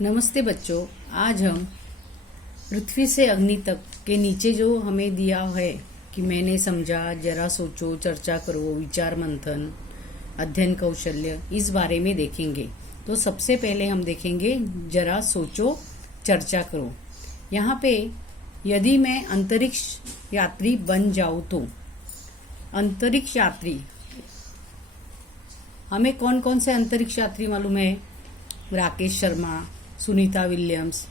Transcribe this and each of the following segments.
नमस्ते बच्चों। आज हम पृथ्वी से अग्नि तक के नीचे जो हमें दिया है कि मैंने समझा, जरा सोचो, चर्चा करो, विचार मंथन, अध्ययन कौशल्य, इस बारे में देखेंगे। तो सबसे पहले हम देखेंगे जरा सोचो, चर्चा करो। यहाँ पे यदि मैं अंतरिक्ष यात्री बन जाऊं तो अंतरिक्ष यात्री, हमें कौन कौन से अंतरिक्ष यात्री मालूम है? राकेश शर्मा, सुनीता विलियम्स।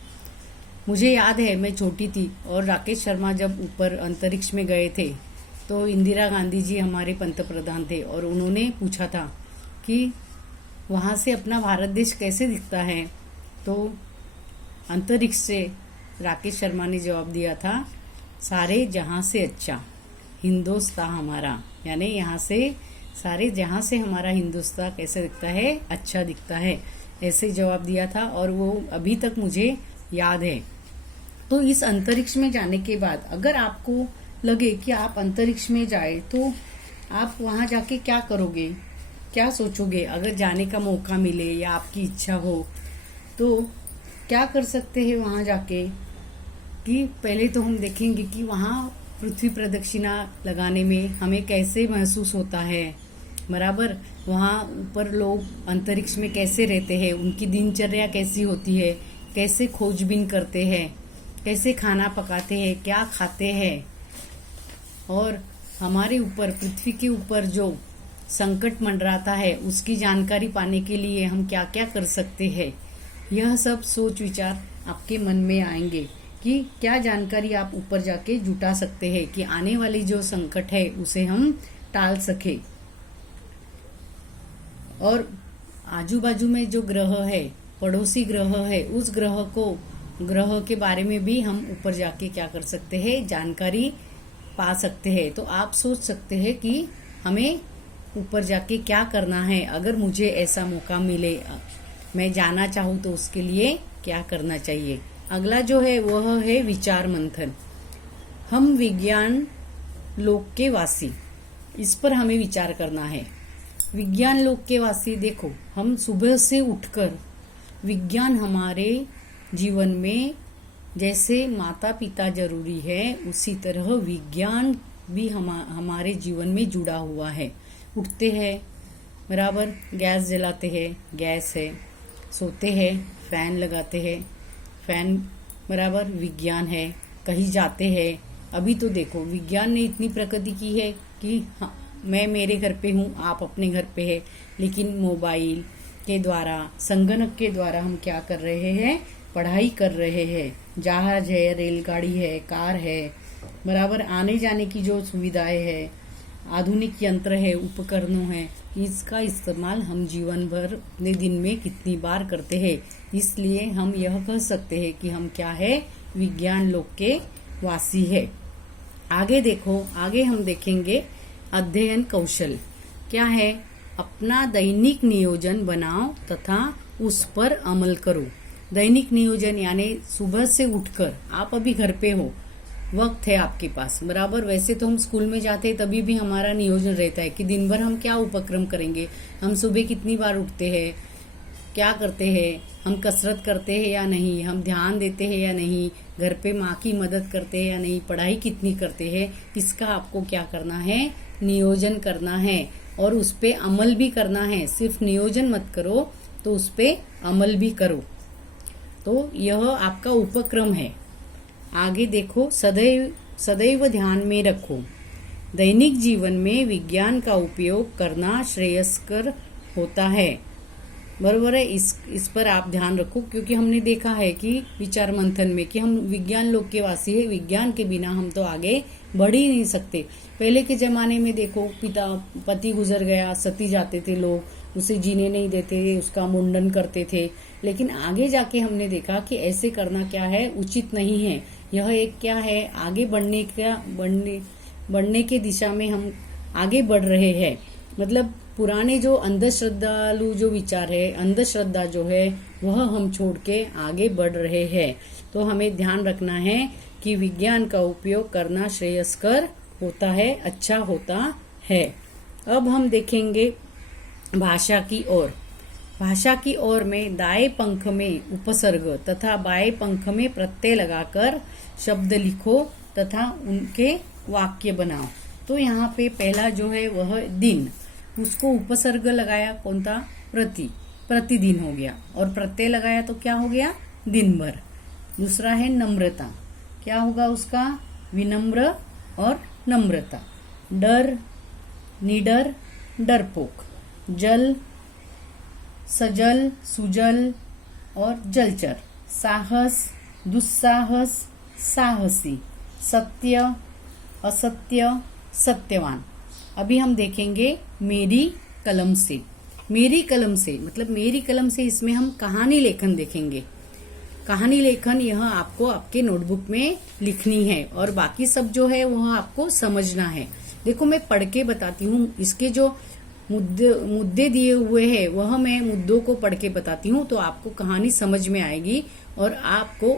मुझे याद है मैं छोटी थी और राकेश शर्मा जब ऊपर अंतरिक्ष में गए थे तो इंदिरा गांधी जी हमारे पंतप्रधान थे और उन्होंने पूछा था कि वहां से अपना भारत देश कैसे दिखता है। तो अंतरिक्ष से राकेश शर्मा ने जवाब दिया था, सारे जहां से अच्छा हिंदुस्तान हमारा, यानी यहाँ से सारे जहां से हमारा हिंदुस्तान कैसे दिखता है, अच्छा दिखता है, ऐसे जवाब दिया था और वो अभी तक मुझे याद है। तो इस अंतरिक्ष में जाने के बाद अगर आपको लगे कि आप अंतरिक्ष में जाए तो आप वहां जाके क्या करोगे, क्या सोचोगे? अगर जाने का मौका मिले या आपकी इच्छा हो तो क्या कर सकते हैं वहां जाके? कि पहले तो हम देखेंगे कि वहां पृथ्वी प्रदक्षिणा लगाने में हमें कैसे महसूस होता है, बराबर। वहां ऊपर लोग अंतरिक्ष में कैसे रहते हैं, उनकी दिनचर्या कैसी होती है, कैसे खोजबीन करते हैं, कैसे खाना पकाते हैं, क्या खाते हैं, और हमारे ऊपर पृथ्वी के ऊपर जो संकट मंडराता है उसकी जानकारी पाने के लिए हम क्या क्या कर सकते हैं। यह सब सोच विचार आपके मन में आएंगे कि क्या जानकारी आप ऊपर जाके जुटा सकते हैं कि आने वाली जो संकट है उसे हम टाल सके। और आजू बाजू में जो ग्रह है, पड़ोसी ग्रह है, उस ग्रह के बारे में भी हम ऊपर जाके क्या कर सकते हैं, जानकारी पा सकते हैं। तो आप सोच सकते हैं कि हमें ऊपर जाके क्या करना है, अगर मुझे ऐसा मौका मिले, मैं जाना चाहूँ तो उसके लिए क्या करना चाहिए। अगला जो है वह है विचार मंथन। हम विज्ञान लोक के वासी, इस पर हमें विचार करना है। विज्ञान लोक के वासी, देखो हम सुबह से उठकर विज्ञान हमारे जीवन में जैसे माता पिता जरूरी है उसी तरह विज्ञान भी हमारे जीवन में जुड़ा हुआ है। उठते हैं, बराबर, गैस जलाते हैं, गैस है, सोते हैं, फैन लगाते हैं, फैन, बराबर, विज्ञान है। कहीं जाते हैं, अभी तो देखो विज्ञान ने इतनी प्रगति की है कि मैं मेरे घर पे हूँ, आप अपने घर पे है, लेकिन मोबाइल के द्वारा, संगणक के द्वारा हम क्या कर रहे हैं, पढ़ाई कर रहे हैं। जहाज है, रेलगाड़ी है, कार है, बराबर, आने जाने की जो सुविधाएं है, आधुनिक यंत्र है, उपकरणों है, इसका इस्तेमाल हम जीवन भर अपने दिन में कितनी बार करते हैं। इसलिए हम यह कह सकते हैं कि हम क्या है, विज्ञान लोक के वासी है। आगे देखो, आगे हम देखेंगे अध्ययन कौशल क्या है। अपना दैनिक नियोजन बनाओ तथा उस पर अमल करो। दैनिक नियोजन यानी सुबह से उठकर, आप अभी घर पे हो, वक्त है आपके पास, बराबर। वैसे तो हम स्कूल में जाते हैं तभी भी हमारा नियोजन रहता है कि दिन भर हम क्या उपक्रम करेंगे, हम सुबह कितनी बार उठते हैं, क्या करते हैं, हम कसरत करते हैं या नहीं, हम ध्यान देते हैं या नहीं, घर पे माँ की मदद करते हैं या नहीं, पढ़ाई कितनी करते हैं, इसका आपको क्या करना है, नियोजन करना है और उस पे अमल भी करना है। सिर्फ नियोजन मत करो, तो उस पे अमल भी करो। तो यह आपका उपक्रम है। आगे देखो, सदैव ध्यान में रखो, दैनिक जीवन में विज्ञान का उपयोग करना श्रेयस्कर होता है। बरोबर है, इस पर आप ध्यान रखो, क्योंकि हमने देखा है कि विचार मंथन में कि हम विज्ञान लोक के वासी है, विज्ञान के बिना हम तो आगे बढ़ ही नहीं सकते। पहले के जमाने में देखो, पति गुजर गया, सती जाते थे लोग, उसे जीने नहीं देते, उसका मुंडन करते थे। लेकिन आगे जाके हमने देखा कि ऐसे करना क्या है, उचित नहीं है। यह एक क्या है, आगे बढ़ने के दिशा में हम आगे बढ़ रहे हैं। मतलब पुराने जो अंधश्रद्धालु जो विचार है, अंधश्रद्धा जो है, वह हम छोड़ के आगे बढ़ रहे हैं। तो हमें ध्यान रखना है कि विज्ञान का उपयोग करना श्रेयस्कर होता है, अच्छा होता है। अब हम देखेंगे भाषा की ओर। भाषा की ओर में दाएं पंख में उपसर्ग तथा बाएं पंख में प्रत्यय लगाकर शब्द लिखो तथा उनके वाक्य बनाओ। तो यहाँ पे पहला जो है वह दिन, उसको उपसर्ग लगाया कौन था, प्रति, प्रतिदिन हो गया, और प्रत्यय लगाया तो क्या हो गया, दिन भर। दूसरा है नम्रता, क्या होगा उसका, विनम्र और नम्रता। डर, निडर, डरपोक। जल, सजल, सुजल और जलचर। साहस, दुस्साहस, साहसी। सत्य, असत्य, सत्यवान। अभी हम देखेंगे मेरी कलम से। मेरी कलम से मतलब मेरी कलम से, इसमें हम कहानी लेखन देखेंगे। कहानी लेखन यह आपको आपके नोटबुक में लिखनी है और बाकी सब जो है वह आपको समझना है। देखो मैं पढ़ के बताती हूँ, इसके जो मुद्दे दिए हुए हैं वह मैं मुद्दों को पढ़ के बताती हूँ, तो आपको कहानी समझ में आएगी और आपको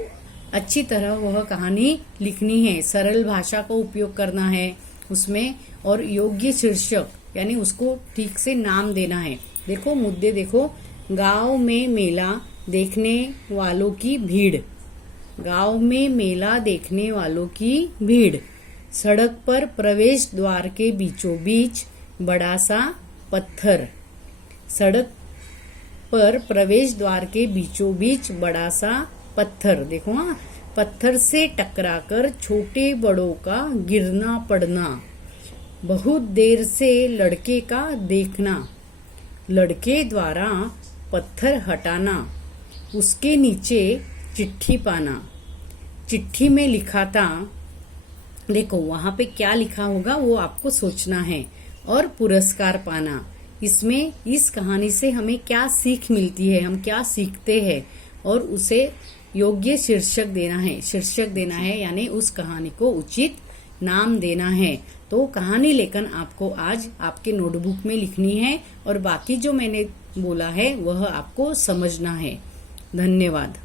अच्छी तरह वह कहानी लिखनी है। सरल भाषा का उपयोग करना है उसमें, और योग्य शीर्षक यानी उसको ठीक से नाम देना है। देखो मुद्दे देखो, गांव में मेला देखने वालों की भीड़। गांव में मेला देखने वालों की भीड़। सड़क पर प्रवेश द्वार के बीचों बीच बड़ा सा पत्थर। सड़क पर प्रवेश द्वार के बीचों बीच बड़ा सा पत्थर। देखो हाँ, पत्थर से टकराकर छोटे बड़ों का गिरना पड़ना। बहुत देर से लड़के का देखना। लड़के द्वारा पत्थर हटाना। उसके नीचे चिट्ठी पाना। चिट्ठी में लिखा था, देखो वहां पे क्या लिखा होगा वो आपको सोचना है। और पुरस्कार पाना। इसमें इस कहानी से हमें क्या सीख मिलती है, हम क्या सीखते हैं, और उसे योग्य शीर्षक देना है। शीर्षक देना है यानी उस कहानी को उचित नाम देना है। तो कहानी लेखन आपको आज आपके नोटबुक में लिखनी है और बाकी जो मैंने बोला है वह आपको समझना है। धन्यवाद।